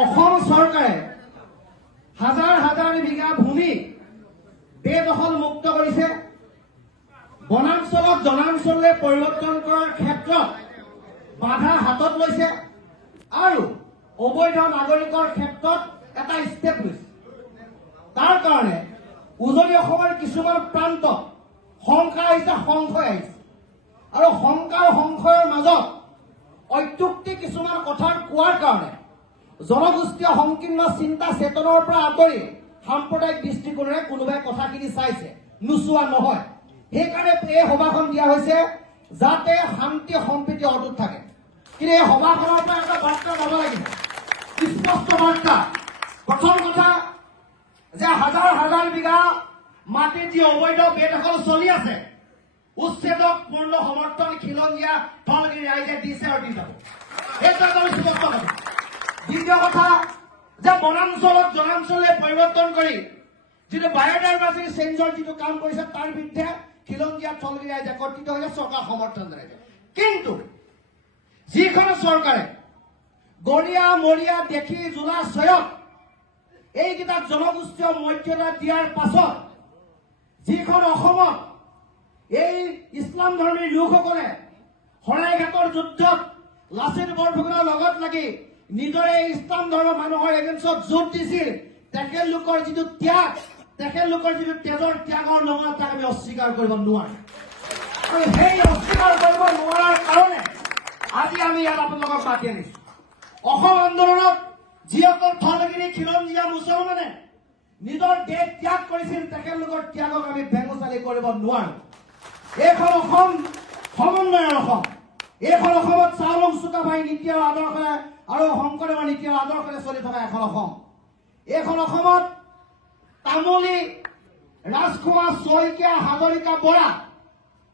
অসম চৰকাৰে হাজাৰ হাজাৰ বিঘা ভূমি বেদখল মুক্ত কৰিছে, বনাঞ্চলক জনাঞ্চললৈ পৰিৱৰ্তন কৰাৰ ক্ষেত্ৰত বাধা হাতত লৈছে আৰু অবৈধ নাগৰিকৰ ক্ষেত্ৰত এটা ষ্টেপ লৈছে। তাৰ কাৰণে উজনি অসমৰ কিছুমান প্ৰান্তত শংকা আহিছে, সংশয় আহিছে আৰু শংকা সংশয়ৰ মাজত অত্যুক্তি কিছুমান কথা কোৱাৰ কাৰণে জনগোষ্ঠীয় সংকীৰ্ণ চিন্তা চেতনৰ পৰা আঁতৰি সাম্প্ৰদায়িক দৃষ্টিকোণেৰে কোনোবাই কথাখিনি চাইছে, নোচোৱা নহয়। সেইকাৰণে এই সভাখন দিয়া হৈছে যাতে শান্তি সম্প্ৰীতি অটুট থাকে। কিন্তু এই সভাখনৰ পৰা এটা বাৰ্তা যাব লাগিব, স্পষ্ট বাৰ্তা। প্ৰথম কথা যে হাজাৰ হাজাৰ বিঘা মাটিত যি অবৈধ বেদখল চলি আছে, উচ্ছেদক পূৰ্ণ সমৰ্থন খিলঞ্জীয়া ধলগিৰি ৰাইজে দিছে আৰু দি যাব, সেইটো এটা স্পষ্ট কথা। দ্বিতীয় কথা যে বনাঞ্চলক জনাঞ্চললৈ পৰিৱৰ্তন কৰি যিটো বায়'ডাইভাৰ্চিটি চেঞ্জৰ যিটো কাম কৰিছে তাৰ বিৰুদ্ধে খিলঞ্জীয়া ধলগিৰি ৰাইজে একত্ৰিত হৈছে, চৰকাৰ সমৰ্থন জনাইছে। কিন্তু যিখন চৰকাৰে গৰিয়া মৰিয়া দেখি জোলা চয়ত এইকেইটা জনগোষ্ঠীয় মৰ্যাদা দিয়াৰ পাছত যিখন অসমত এই ইছলাম ধৰ্মী লোকসকলে শৰাইঘাটৰ যুদ্ধত লাচিত বৰফুকনৰ লগত লাগি নিজৰে ইছলাম ধৰ্মৰ মানুহৰ এগেইনষ্টত যুঁজ দিছিল, তেখেতলোকৰ যিটো ত্যাগ, তেখেতলোকৰ যিটো তেজৰ ত্যাগৰ নমুনা তাক আমি অস্বীকাৰ কৰিব নোৱাৰো। আৰু সেই অস্বীকাৰ কৰিব নোৱাৰাৰ কাৰণে আজি আমি ইয়াত আপোনালোকক মাতি আনিছো। অসম আন্দোলনত যিসকল ধলগিৰি খিলঞ্জীয়া মুছলমানে নিজৰ দেশ ত্যাগ কৰিছিল, তেখেতলোকৰ ত্যাগক আমি ভেঙুচালি কৰিব নোৱাৰো। এইখন অসম সমন্বয়ৰ অসম। এইখন অসমত চাওলুং চুকাফাই নীতি আৰু আদৰ্শৰে আৰু শংকৰদেৱৰ নীতি আৰু আদৰ্শৰে চলি থকা এখন অসম। এইখন অসমত তামুলী, ৰাজকুমাৰ, শইকীয়া, হাজৰিকা, বৰা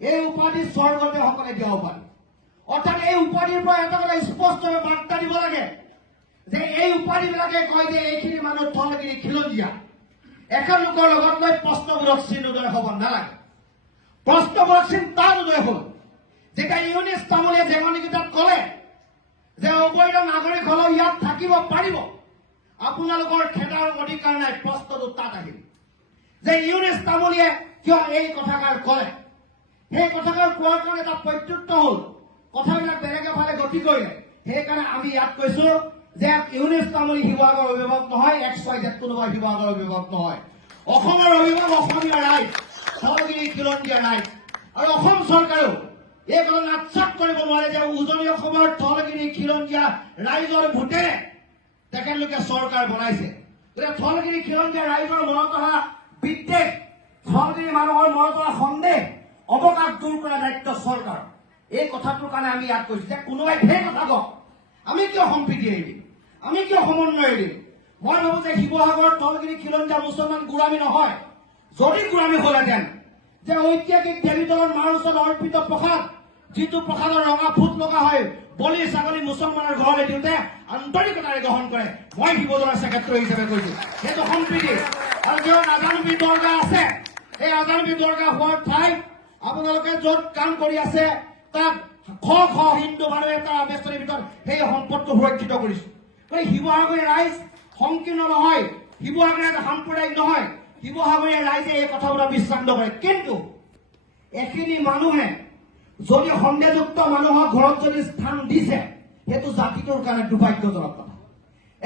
এই উপাধি স্বৰ্গদেউসকলে দিয়া উপাধি। অৰ্থাৎ এই উপাধিৰ পৰা এটা কথা স্পষ্ট বাৰ্তা দিব লাগে যে এই উপাধিবিলাকে কয় যে এইখিনি মানুহ ধলগিৰি খিলঞ্জীয়া। এখেতলোকৰ লগত লৈ প্ৰশ্নবোধক চিন উদয় হ'ব নালাগে। প্ৰশ্নবোধক চিন তাত উদয় হ'ল যেতিয়া ইউনিছ তামুলীয়ে জেঙনিকেইটাত ক'লে যে অবৈধ নাগৰিক হ'লেও ইয়াত থাকিব পাৰিব, আপোনালোকৰ খেদাৰ অধিকাৰ নাই। প্ৰশ্নটো তাত আহিল যে ইউনিছ তামুলীয়ে কিয় এই কথাষাৰ ক'লে। সেই কথাষাৰ কোৱাৰ কাৰণে এটা প্ৰত্যুত্তৰ হ'ল, কথাবিলাক বেলেগ এফালে গতি কৰিলে। সেইকাৰণে আমি ইয়াত কৈছো যে ইউনিছ তামুলী শিৱসাগৰৰ অভিভাৱক নহয়, XYZ কোনোবা শিৱসাগৰৰ অভিভাৱক নহয়। অসমৰ অভিভাৱক অসমীয়া ৰাইজ, ধলগিৰি খিলঞ্জীয়া ৰাইজ। আৰু অসম চৰকাৰেও এই কথা নাকচাপ কৰিব নোৱাৰে যে উজনি অসমৰ ধলগিৰি খিলঞ্জীয়া ৰাইজৰ ভোটেৰে তেখেতলোকে চৰকাৰ বনাইছে। গতিকে ধলগিৰি খিলঞ্জীয়া ৰাইজৰ মনত অহা বিদ্বেষ, ধলগিৰি মানুহৰ মনত অহা সন্দেহ, অৱকাশ দূৰ কৰা দায়িত্ব চৰকাৰ। এই কথাটোৰ কাৰণে আমি ইয়াত কৈছো যে কোনোবাই সেই কথা কওক, আমি কিয় সম্প্ৰীতি এৰি দিম, আমি কিয় সমন্বয় এৰি দিম। মই ভাবো যে শিৱসাগৰৰ ধলগিৰি খিলঞ্জীয়া মুছলমান গোলামী নহয়। যদি গোলামী হ'লহেঁতেন যে ঐতিহাসিক দেৱী দলৰ মাৰ ওচৰত অৰ্পিত প্ৰসাদ, যিটো প্ৰসাদৰ ৰঙা ফুট লগা হয়, বলি ছাগলী মুছলমানৰ ঘৰলৈ দিওঁতে আন্তৰিকতাৰে গ্ৰহণ কৰে। মই শিৱদৌলৰ ছেক্ৰেটাৰী হিচাপে কৈছো সেইটো সম্প্ৰীতি। আৰু য'ত আজানবী দৰগাহ আছে, এই আজানবী দৰগাহ হোৱাৰ ঠাইত আপোনালোকে য'ত কাম কৰি আছে তাত শ শ হিন্দু মানুহে তাৰ আৱেষ্টনীৰ ভিতৰত সেই সম্পদটো সুৰক্ষিত কৰিছে। গতিকে শিৱসাগৰীয়া ৰাইজ সংকীৰ্ণ নহয়, শিৱসাগৰীয়া এটা সাম্প্ৰদায়িক নহয়। শিৱসাগৰীয়া ৰাইজে এই কথাবোৰত বিশ্বাস নকৰে। কিন্তু এখিনি মানুহে যদি সন্দেহযুক্ত মানুহৰ ঘৰত যদি স্থান দিছে, সেইটো জাতিটোৰ কাৰণে দুৰ্ভাগ্যজনক কথা।